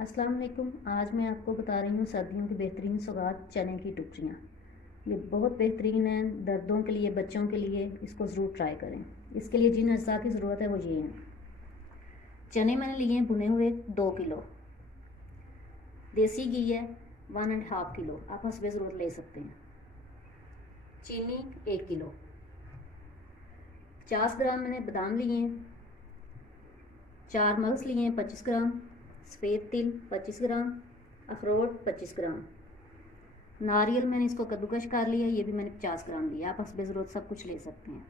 अस्सलाम वालेकुम। आज मैं आपको बता रही हूँ सर्दियों की बेहतरीन सौगात चने की टुकड़ियाँ। ये बहुत बेहतरीन है दर्दों के लिए, बच्चों के लिए। इसको ज़रूर ट्राई करें। इसके लिए जिन अज्जा की ज़रूरत है वो ये हैं। चने मैंने लिए हैं भुने हुए 2 किलो। देसी घी है 1.5 किलो, आप हस्बे ज़रूरत ले सकते हैं। चीनी 1 किलो। 50 ग्राम मैंने बादाम लिए हैं। 4 मगज़ लिए हैं 25 ग्राम। सफ़ेद तिल 25 ग्राम। अखरोट 25 ग्राम। नारियल मैंने इसको कद्दूकश कर लिया, ये भी मैंने 50 ग्राम लिया। आप हस्बे ज़रूरत सब कुछ ले सकते हैं।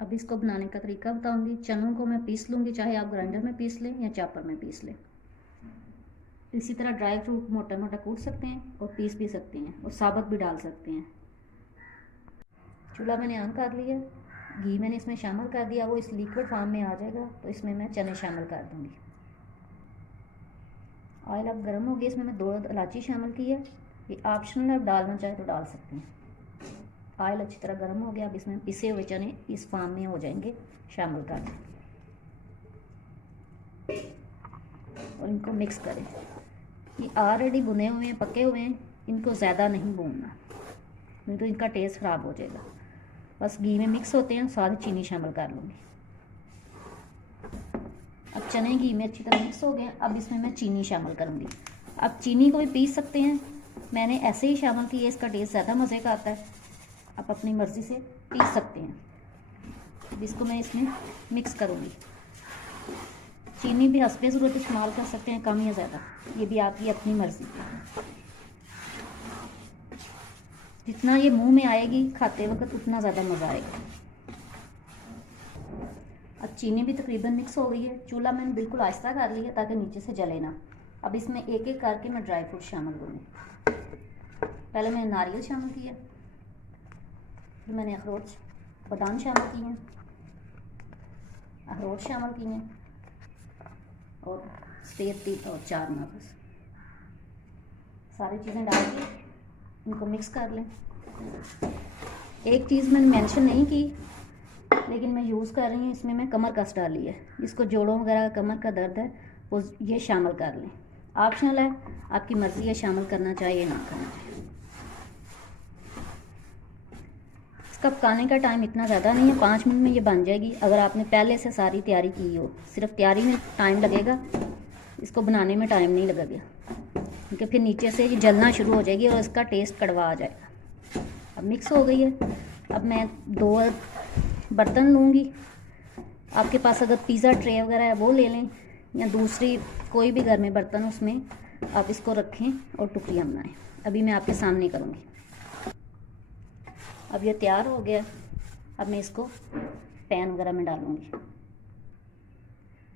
अब इसको बनाने का तरीका बताऊंगी। चनों को मैं पीस लूँगी, चाहे आप ग्राइंडर में पीस लें या चॉपर में पीस लें। इसी तरह ड्राई फ्रूट मोटा मोटा कूट सकते हैं और पीस भी सकते हैं, और साबुत भी डाल सकते हैं। चूल्हा मैंने ऑन कर लिया। घी मैंने इसमें शामिल कर दिया, वो इस लिक्विड फॉर्म में आ जाएगा तो इसमें मैं चने शामिल कर दूँगी। ऑयल अब गर्म हो गया, इसमें मैं 2 इलायची शामिल की है। ये ऑप्शनल है, डालना चाहे तो डाल सकते हैं। ऑयल अच्छी तरह गर्म हो गया। अब इसमें पिसे हुए चने इस फॉर्म में हो जाएंगे, शामिल कर दें और इनको मिक्स करें। ये ऑलरेडी भुने हुए हैं, पके हुए हैं, इनको ज़्यादा नहीं भूनना, नहीं तो इनका टेस्ट ख़राब हो जाएगा। बस घी में मिक्स होते हैं, साथ चीनी शामिल कर लूँगी। अब चने घी में अच्छी तरह मिक्स हो गए। अब इसमें मैं चीनी शामिल करूँगी। अब चीनी को भी पीस सकते हैं, मैंने ऐसे ही शामिल की है, इसका टेस्ट ज़्यादा मज़े का आता है। आप अपनी मर्ज़ी से पीस सकते हैं। अब इसको मैं इसमें मिक्स करूँगी। चीनी भी हस्बे ज़रूरत इस्तेमाल कर सकते हैं, कम या ज़्यादा, ये भी आपकी अपनी मर्ज़ी। जितना ये मुंह में आएगी खाते वक्त उतना ज़्यादा मज़ा आएगा। अब चीनी भी तकरीबन मिक्स हो गई है। चूल्हा मैंने बिल्कुल आहिस्ता कर लिया ताकि नीचे से जले ना। अब इसमें एक एक करके मैं ड्राई फ्रूट शामिल करूँगी। पहले मैंने नारियल शामिल किया, फिर मैंने अखरोट बादाम शामिल किए हैं, अखरोट शामिल किए हैं, और सफ़ेद तिल और 4 मगज़। सारी चीज़ें डाल के इनको मिक्स कर लें। एक चीज़ मैंने मेंशन नहीं की, लेकिन मैं यूज़ कर रही हूँ, इसमें मैं कमर कस डाली है। जिसको जोड़ों वगैरह कमर का दर्द है वो ये शामिल कर लें। ऑप्शनल है, आपकी मर्ज़ी है शामिल करना चाहिए ना करना चाहिए। इसका पकाने का टाइम इतना ज़्यादा नहीं है, 5 मिनट में ये बन जाएगी। अगर आपने पहले से सारी तैयारी की हो, सिर्फ तैयारी में टाइम लगेगा, इसको बनाने में टाइम नहीं लगेगा, क्योंकि फिर नीचे से ये जलना शुरू हो जाएगी और इसका टेस्ट कड़वा आ जाएगा। अब मिक्स हो गई है। अब मैं 2 बर्तन लूँगी। आपके पास अगर पिज़्ज़ा ट्रे वगैरह है वो ले लें, या दूसरी कोई भी घर में बर्तन, उसमें आप इसको रखें और टुकड़ियाँ बनाएं। अभी मैं आपके सामने करूँगी। अब ये तैयार हो गया। अब मैं इसको पैन वगैरह में डालूँगी।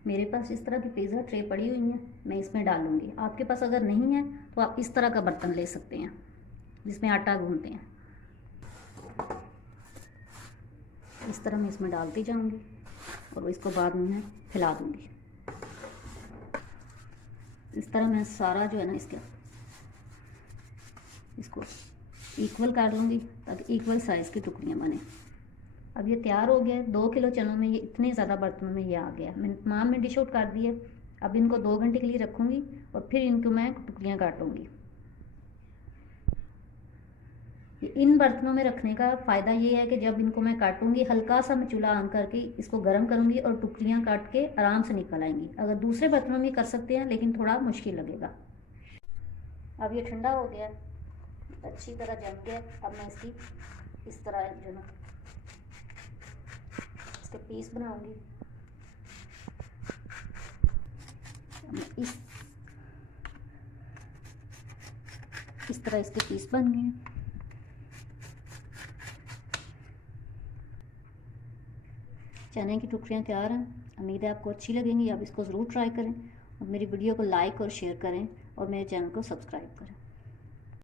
मेरे पास इस तरह की पिज़्ज़ा ट्रे पड़ी हुई है, मैं इसमें डालूँगी। आपके पास अगर नहीं है तो आप इस तरह का बर्तन ले सकते हैं जिसमें आटा गूंथते हैं। इस तरह मैं इसमें डालती जाऊँगी और इसको बाद में मैं फैला दूँगी। इस तरह मैं सारा जो है ना इसको इक्वल कर लूँगी ताकि इक्वल साइज़ की टुकड़ियाँ बने। अब ये तैयार हो गया। 2 किलो चनों में ये इतने ज़्यादा बर्तनों में ये आ गया। मैंने तमाम में डिश आउट कर दिए। अब इनको 2 घंटे के लिए रखूँगी और फिर इनको मैं टुकड़ियाँ काटूँगी। इन बर्तनों में रखने का फ़ायदा ये है कि जब इनको मैं काटूंगी, हल्का सा मैं चूल्हा ऑन करके इसको गर्म करूंगी और टुकड़ियाँ काट के आराम से निकल आएंगी। अगर दूसरे बर्तनों में कर सकते हैं, लेकिन थोड़ा मुश्किल लगेगा। अब ये ठंडा हो गया, अच्छी तरह जम गया। अब मैं इसकी इस तरह जो है इसके पीस बनाऊंगी। इस तरह इसके पीस बन गए। चने की टुकड़ियाँ तैयार हैं। उम्मीद है आपको अच्छी लगेंगी। आप इसको ज़रूर ट्राई करें और मेरी वीडियो को लाइक और शेयर करें और मेरे चैनल को सब्सक्राइब करें।